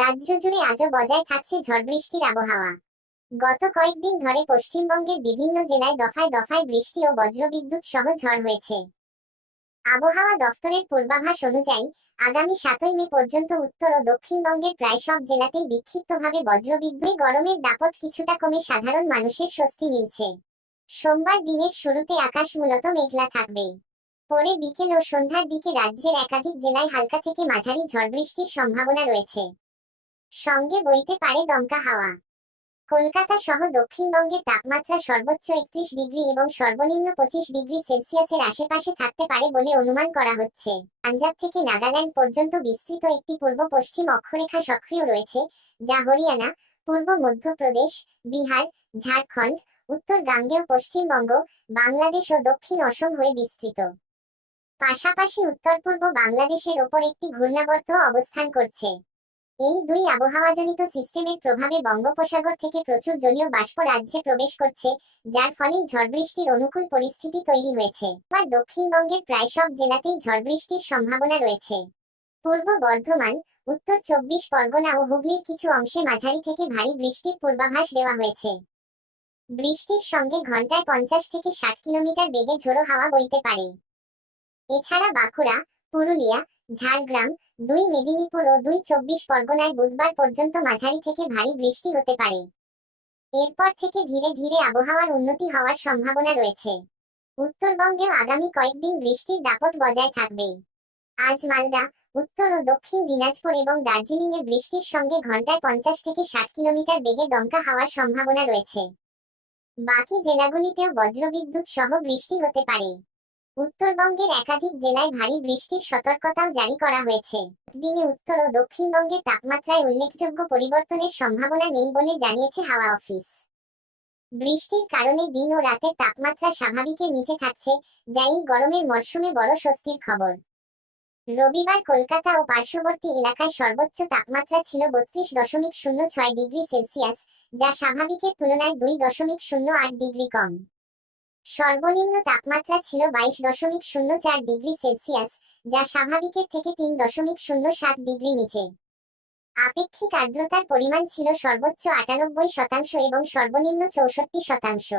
রাজ্য জুড়ে আজও বজায় থাকছে ঝড় বৃষ্টির আবহাওয়া। গত কয়েকদিন ধরে পশ্চিমবঙ্গের বিভিন্ন জেলায় দফায় দফায় বৃষ্টি ও বজ্রবিদ্যুৎ সহ ঝড় হয়েছে। আবহাওয়া দফতরের পূর্বাভাস অনুযায়ী আগামী 7ই মে পর্যন্ত উত্তর ও দক্ষিণবঙ্গের প্রায় সব জেলাতেই বিক্ষিপ্তভাবে বজ্রবিদ্যুৎ গরমের দাপট কিছুটা কমে সাধারণ মানুষের স্বস্তি মিলছে। সোমবার দিনের শুরুতে আকাশ মূলত মেঘলা থাকবে। পরে বিকেল ও সন্ধ্যার দিকে রাজ্যের একাধিক জেলায় হালকা থেকে মাঝারি ঝড় বৃষ্টির সম্ভাবনা রয়েছে। সঙ্গে বইতে পারে দমকা হাওয়া। কলকাতা সহ দক্ষিণবঙ্গের তাপমাত্রা সর্বোচ্চ 31 ডিগ্রি এবং সর্বনিম্ন 25 ডিগ্রি সেলসিয়াসের আশেপাশে থাকতে পারে বলে অনুমান করা হচ্ছে। পাঞ্জাব থেকে নাগাল্যান্ড পর্যন্ত বিস্তৃত একটি পূর্ব পশ্চিম অক্ষরেখা সক্রিয় রয়েছে, যা হরিয়ানা, পূর্ব মধ্যপ্রদেশ, বিহার, ঝাড়খণ্ড, উত্তর গাঙ্গেয় পশ্চিমবঙ্গ, বাংলাদেশ ও দক্ষিণ অসম হয়ে বিস্তৃত। পাশাপাশি উত্তর পূর্ব বাংলাদেশের ওপর একটি ঘূর্ণাবর্ত অবস্থান করছে। এই দুই আবহাওয়াজনিত সিস্টেমের প্রভাবে বঙ্গোপসাগর থেকে প্রচুর জলীয় বাষ্প রাজ্যে প্রবেশ করছে, যার ফলে ঝড় বৃষ্টির অনুকূল পরিস্থিতি তৈরি হয়েছে। আর দক্ষিণবঙ্গের প্রায় সব জেলাতেই ঝড় বৃষ্টির সম্ভাবনা রয়েছে। পূর্ব বর্ধমান, উত্তর 24 পরগনা ও হুগলির কিছু অংশে মাঝারি থেকে ভারী বৃষ্টির পূর্বাভাস দেওয়া হয়েছে। বৃষ্টির সঙ্গে ঘন্টায় 50 থেকে 60 কিলোমিটার বেগে ঝোড়ো হাওয়া বইতে পারে। এছাড়া বাঁকুড়া, পুরুলিয়া, ঝাড়গ্রাম, 2 মেদিনীপুর ও 2 24 পরগনায় বুধবার পর্যন্ত মাঝারি থেকে ভারী বৃষ্টি হতে পারে। এরপর থেকে ধীরে ধীরে আবহাওয়ার উন্নতি হওয়ার সম্ভাবনা রয়েছে। উত্তরবঙ্গেও আগামী কয়েকদিন বৃষ্টির দাপট বজায় থাকবে। আজ মালদা, উত্তর ও দক্ষিণ দিনাজপুর এবং দার্জিলিংয়ে বৃষ্টির সঙ্গে ঘন্টায় 50 থেকে 60 কিলোমিটার বেগে দমকা হাওয়ার সম্ভাবনা রয়েছে। বাকি জেলাগুলিতেও বজ্রবিদ্যুৎ সহ বৃষ্টি হতে পারে। উত্তরবঙ্গের একাধিক জেলায় ভারী বৃষ্টির সতর্কতাও জারি করা হয়েছে। দিনে উত্তর ও দক্ষিণবঙ্গের তাপমাত্রায় উল্লেখযোগ্য পরিবর্তনের সম্ভাবনা নেই বলে জানিয়েছে হাওয়া অফিস। বৃষ্টির কারণে দিন ও রাতের তাপমাত্রা স্বাভাবিকের নিচে থাকছে, যা এই গরমের মরশুমে বড় স্বস্তির খবর। রবিবার কলকাতা ও পার্শ্ববর্তী এলাকায় সর্বোচ্চ তাপমাত্রা ছিল 32.06 ডিগ্রি সেলসিয়াস, যা স্বাভাবিকের তুলনায় 2.08 ডিগ্রি কম। সর্বনিম্ন তাপমাত্রা ছিল 22.04 ডিগ্রি সেলসিয়াস, যা স্বাভাবিকের থেকে 3.07 ডিগ্রি নিচে। আপেক্ষিক আর্দ্রতার পরিমাণ ছিল সর্বোচ্চ 98% এবং সর্বনিম্ন 64%।